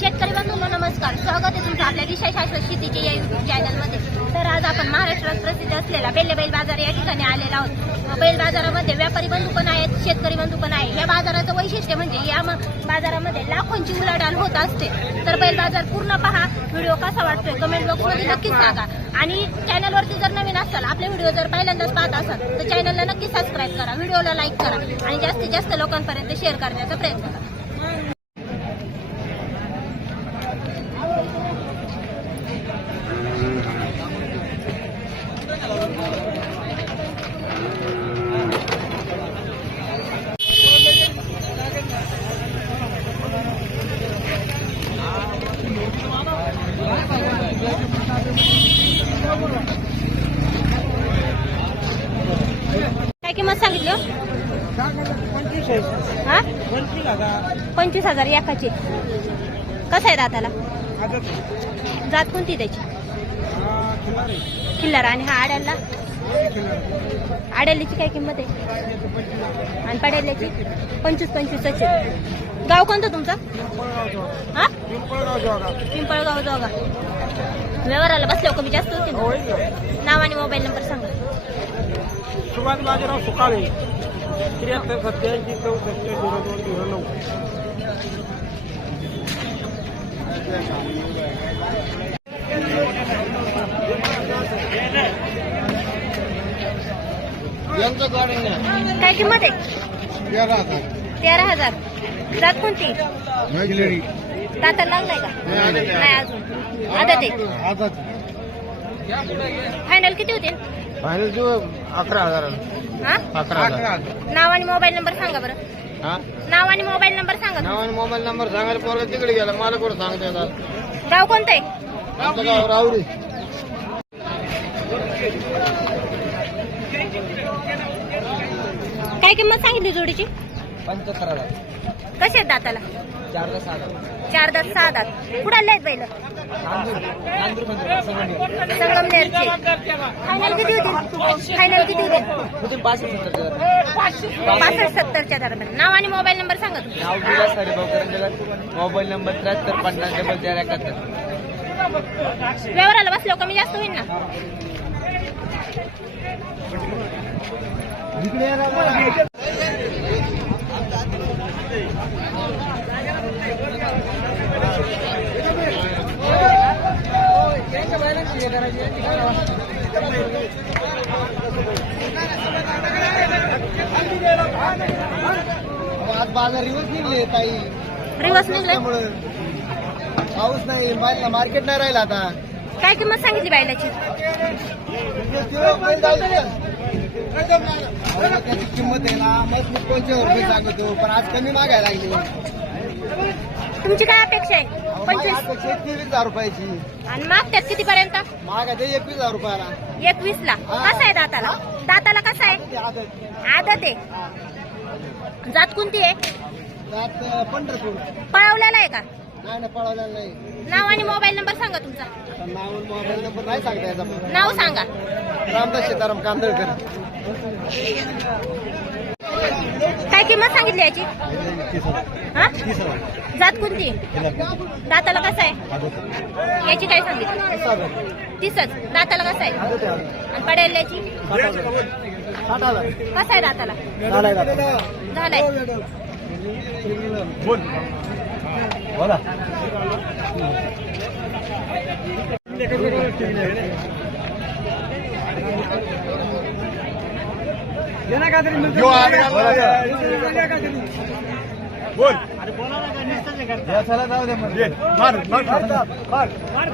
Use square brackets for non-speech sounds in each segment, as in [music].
शेतकरी बंधूंनो नमस्कार. स्वागत आहे तुमचं आपल्या विशेष शाश्वत शेतीच्या या युट्यूब चॅनलमध्ये तर आज आपण महाराष्ट्रात प्रसिद्ध असलेला बेल्ले बैल बाजार या ठिकाणी आलेला आहोत. बैल बाजारामध्ये व्यापारी बंधू पण आहेत शेतकरी बंधू पण आहे या बाजाराचं वैशिष्ट्य म्हणजे या बाजारामध्ये लाखोंची उलाढाल होत असते. तर बैल बाजार पूर्ण पहा. व्हिडिओ कसा वाटतोय? कमेंट बॉक्समध्ये नक्कीच सांगा. आणि चॅनलवरती जर नवीन असाल आपले व्हिडिओ जर पहिल्यांदाच पाहत असाल तर चॅनलला नक्की सबस्क्राईब करा. व्हिडिओला लाईक करा. आणि जास्तीत जास्त लोकांपर्यंत शेअर करण्याचा प्रयत्न करा काय किंमत सांगितली हो? हा पंचवीस हजार एकाची. कसं आहे. दाताला जात कोणती त्याची? खिल्लार आणि हा आड्याला? आड्यालीची काय किंमत आहे? आणि पड्याल्याची पंचवीस पंचवीसच गाव कोणतं तुमचं? हा? पिंपळगाव जोगा व्यवहाराला बसल्यावर कमी जास्त होते? ना नाव आणि मोबाईल नंबर सांगा. सुभाष बाजीराव सुकाळे. त्र्याहत्तर सत्याऐंशी चौसष्ट झिरो दोन झिरो नऊ. काय किंमत आहे? तेरा हजार. तेरा हजार. जात कोणती? लागलाय का? नाही. अजून. आजच फायनल किती होतील? फायनल अकरा हजार. हा? अकरा हजार. नाव आणि मोबाईल नंबर सांगा बरं. हा? नाव आणि मोबाईल नंबर सांगा नाव आणि मोबाईल नंबर सांगायला पोरं तिकडे गेला. मला कोण सांगता येतात गाव कोणतं आहे? आमचं गाव राहुरी. काय किंमत सांगितली जोडीची? पंच्याहत्तर हजार कसे आहेत दाताला? चार दस हजार चार दात सहा दात. कुडाले आहेत बैल? संगमनेरचे. फायनल किती होतील फायनल किती होतील पासष्ट सत्तरच्या दरम्यान. नाव आणि मोबाईल नंबर सांगा तुम्ही. नाव विलास हरिभाऊ करंजकर मोबाईल नंबर त्र्याहत्तर पन्नास डबल चार एकाहत्तर व्यवहाराला बसलो कमी जास्त होईल ना. आज बाजार रिवर्स निघले ताई. रिवर्स निघले? पाऊस नाही बाहेरला मार्केट नाही राहिला आता. काय किंमत सांगितली बैलाची त्याची किंमत आहे ना मग मी कोणत्या रुपये सांगतो पण आज कमी मागायला लागली. तुमची काय अपेक्षा आहे? पंचवीस. तेवीस हजार रुपयाची. आणि मागत्यात कितीपर्यंत? मागा ते एकवीस हजार रुपयाला. एकवीस ला कसा आहे दाताला? दाताला कसा आहे? ते आदत आदत आहे. जात कोणती आहे? त्यात पंढरपूर. पळवलेला आहे का? नाही ना पळवलेलं नाही. नाव आणि मोबाईल नंबर सांगा तुमचा. नाव आणि मोबाईल नंबर नाही सांगता याचा. नाव सांगा. रामदास सीताराम कांदळकर. [laughs] काय किंमत सांगितली याची? हा? जात कोणती? दाताला कसं आहे? याची काय सांगितली? तीसच. दाताला कसं आहे? आणि पडेल याची? कसं आहे दाताला? झालाय. बोला बोल. चला जाऊ दे मार मार. मार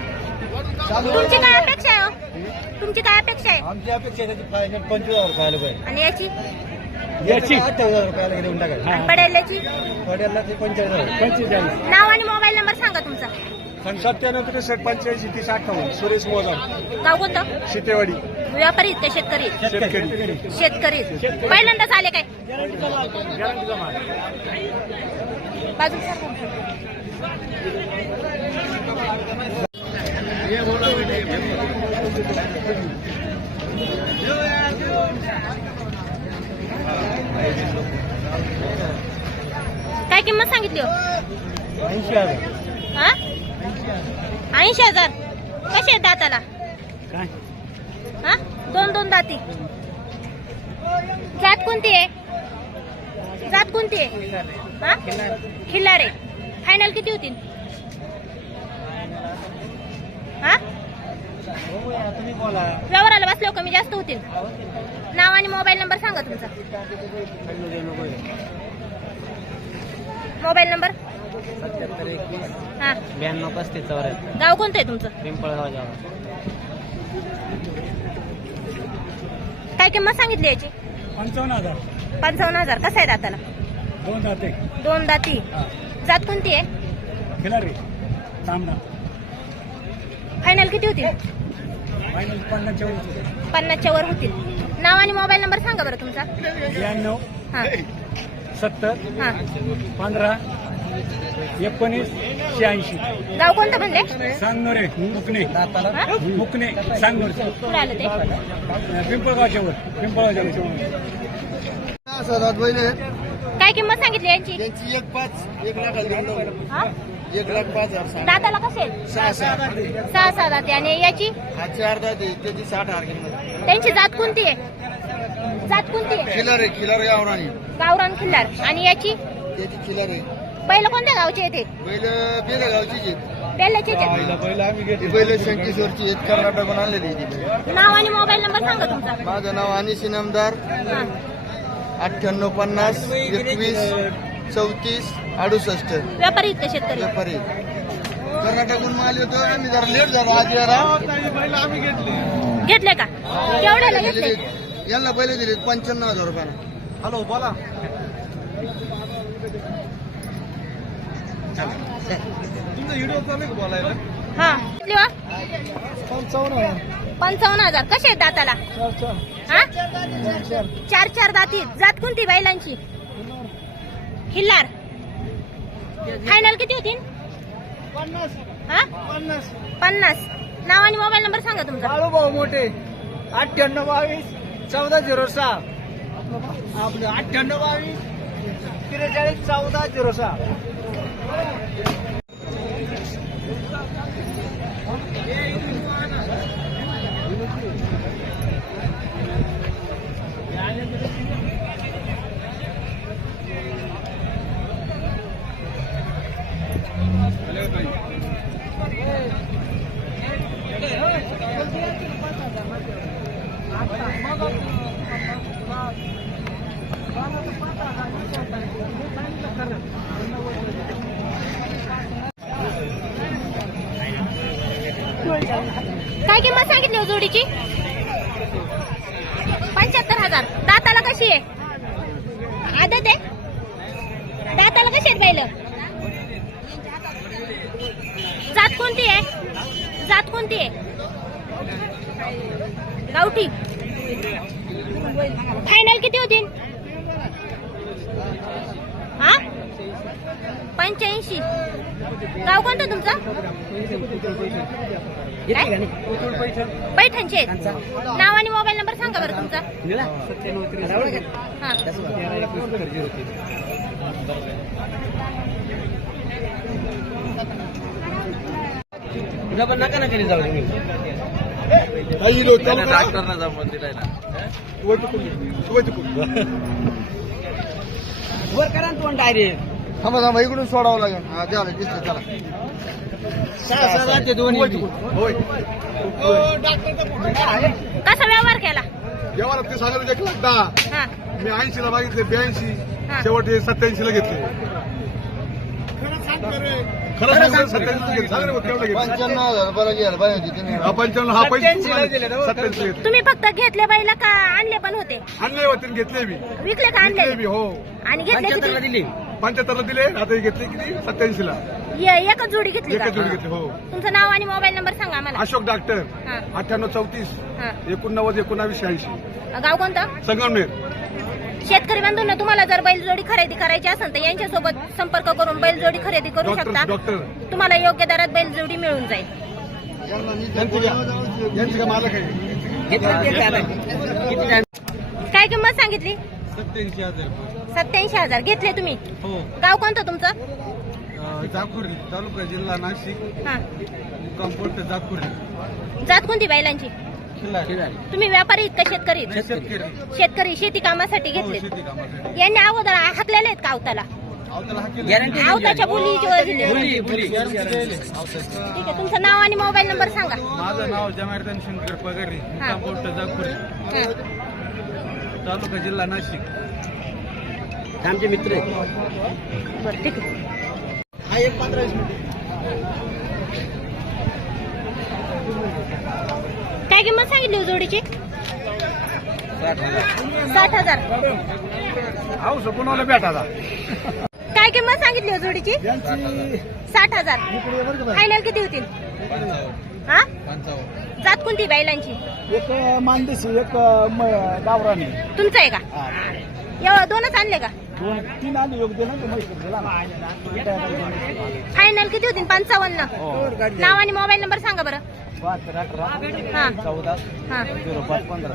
तुमची काय अपेक्षा आहे हो? तुमची काय अपेक्षा आहे? आमची अपेक्षा आहे पंचवीस हजार पाहिजे. आणि याची? याची. हजार रुपयाला देऊन आणि पडेल ते पंचेचाळीस पंचेचाळीस. नाव आणि मोबाईल नंबर सांगा तुमचा. सत्त्याण्णव त्रेसष्ट पंच्याऐंशी तीस अठ्ठावन्न सुरेश मोजाम. गाव कोणतं? शितेवाडी. व्यापारी का शेतकरी शेतकरी. शेतकरी. पहिल्यांदाच आले काय? बाजू हे बोला सांगितली हो ऐंशी हजार हा ऐंशी हजार. कसे दाताला? काय? हा? दोन दोन दाती. जात कोणती आहे? जात कोणती आहे? हा? खिल्लारे. फायनल किती होतील? हा? व्यवहाराला बसल्यावर कमी जास्त होतील. नाव आणि मोबाईल नंबर सांगा तुमचा. Mobile number? सत्याहत्तर एकवीस. हा. ब्याण्णव पस्तीस चौऱ्याहत्तर. गाव कोणतं आहे तुमचं? पिंपळगाव जावा काय किंमत सांगितली याची? पंचावन्न हजार. पंचावन्न हजार. कसं आहे दाताला? दोन जाते दोन दाती. जात कोणती आहे? खिलारी. तांबडा फायनल किती होतील? फायनल पन्नासच्या वर. पन्नासच्या वर होतील. नाव आणि मोबाईल नंबर सांगा बरं तुमचा. ब्याण्णव. हा. सत्तर. हा. पंधरा. एकोणीस शहाऐंशी गाव कोणतं म्हणले? सांगनोरे मुकणे? मुकणे सांगनोर. कुठं आलं ते? पिंपळगावच्या वर पिंपळगावच्या वर. पहिले काय किंमत सांगितली यांची? त्यांची एक पाच एक लाख हा? एक लाख पाच हजार दाताला कसे? आहेत? सहा सहा. सहा सहा दाते. आणि याची? हा चार दे त्याची साठ हजार किंमत. त्यांची जात कोणती आहे? जात कोणती आहे? खिलर आहे खिलर गावराणी गावरान खिल्लार. आणि याची? त्याची खिलर आहे. बैल कोणत्या गावचे येते बैल बेले गावचीच आहेत. बेल्याचे ती बैल शंकेश्वरची आहेत कर्नाटकहून आणलेली आहे ती बैल. नाव आणि मोबाईल नंबर सांगा तुमचा. माझं नाव अनिस इनामदार. हा. अठ्ठ्याण्णव पन्नास एकवीस चौतीस अडुसष्ट. व्यापारी आहेत का शेतकरी? व्यापारी. कर्नाटकहून माल येतो आम्ही जरा लेट झालो आज जरा. घेतले. का? केवढ्याला घेतले? यांना पहिले दिले पंच्याण्णव हजार रुपयाला. हॅलो बोला. तुमचा व्हिडिओ चालू का बोलायला? हा. किती वा? पंचावन्न हजार. कसे आहेत दाताला? हा? चार चार. दाती जात कोणती बैलांची? खिल्लार फायनल किती होतील? पन्नास. हा? पन्नास. पन्नास. नाव आणि मोबाईल नंबर सांगा तुमचा. भाऊ मोठे. अठ्ठ्याण्णव बावीस चौदा झिरो सहा. आपलं अठ्ठ्याण्णव बावीस त्रेचाळीस चौदा झिरो सहा. Yeah. काय किंमत सांगितली हो जोडीची? पंच्याहत्तर हजार. दाताला कशी आहे? आदत आहे? दाताला कशी आहेत पहिलं जात कोणती आहे? जात कोणती आहे? गावठी. फायनल किती होतील? हा? पंच्याऐंशी. गाव कोणतं तुमचं? काय? पैठणचे आहेत. नाव आणि मोबाईल नंबर सांगा बरं तुमचा. हा. नका ना करी जाऊ तुम्ही. वर करा ना तू डायरेक्ट थांबा थांबा इकडून सोडावं लागेल. हा द्याला दिसतं चला. होय. कसा व्यवहार केला? जेव्हा ते सांगितलं एक लाख दहा. हा. मी ऐंशी ला मागितले ब्याऐंशी. हा. शेवटी सत्याऐंशी ला घेतले. खरं सांगतो सत्याऐंशी घेतले. सांग रे मग केवढं घेतले? पंच्याण्णव हजार पाहिजे तिने. हा पंच्याण्णव हा पैसे हो, सत्याऐंशी घेतले. तुम्ही फक्त घेतले बैल का आणले पण होते? आणले होते घेतले मी विकले का घेतले मी आणले हो. आणि घेतले किती? दिली. पंच्याहत्तरला दिले आता हे घेतले किती? सत्याऐंशी ला ये- एकच जोडी घेतली का? एकच जोडी घेतले हो. तुमचं नाव आणि मोबाईल नंबर सांगा आम्हाला. अशोक डॉक्टर हा. अठ्ठ्याण्णव चौतीस हा. एकोणनव्वद एकोणावीस शहाऐंशी. गाव कोणतं? संगमनेर. शेतकरी बंधूंना तुम्हाला जर बैलजोडी खरेदी करायची असेल तर यांच्यासोबत संपर्क करून बैलजोडी खरेदी करू शकता. डॉक्टर. तुम्हाला योग्य दरात बैलजोडी मिळून जाईल. यांची का यांची का मालक आहे घेतलं ते आता. किती time? काय किंमत सांगितली? सत्याऐंशी हजार सत्याऐंशी हजार घेतले तुम्ही. हो. गाव कोणतं तुमचं? जाकुरी तालुका जिल्हा नाशिक. हा. जात कोणती बैलांची? तुम्ही व्यापारी आहेत का शेतकरी आहेत? शेतकरी. शेतकरी शेती कामासाठी हो, घेतले शेती कामासाठी. यांनी अगोदर हाकलेले आहेत का अवताला अवताला हा केला आवताच्या बोली ठीक आहे तुमचं नाव आणि मोबाईल नंबर सांगा. माझं नाव जमार्दन शंकर पगारे. हं. तालुका जिल्हा नाशिक. आमचे मित्र बरं ठीक आहे. हा एक पंधरा वीस मिनिट. काय किंमत सांगितली हो जोडीची? साठ हजार. काय किंमत सांगितली हो जोडीची? साठ हजार. फायनल किती होतील? हा? जात कोणती बैलांची? एक मानदेशी एक गावराने. तुमचं आहे का? एवढं दोनच आणले का? दोन तीन आले योगदान ना म्हैसूर गेला ना फायनल किती होतील पंचावन्न. नाव आणि मोबाईल नंबर सांगा बरं. बहात्तर अठरा हा. चौदा हा. झिरो पाच पंधरा.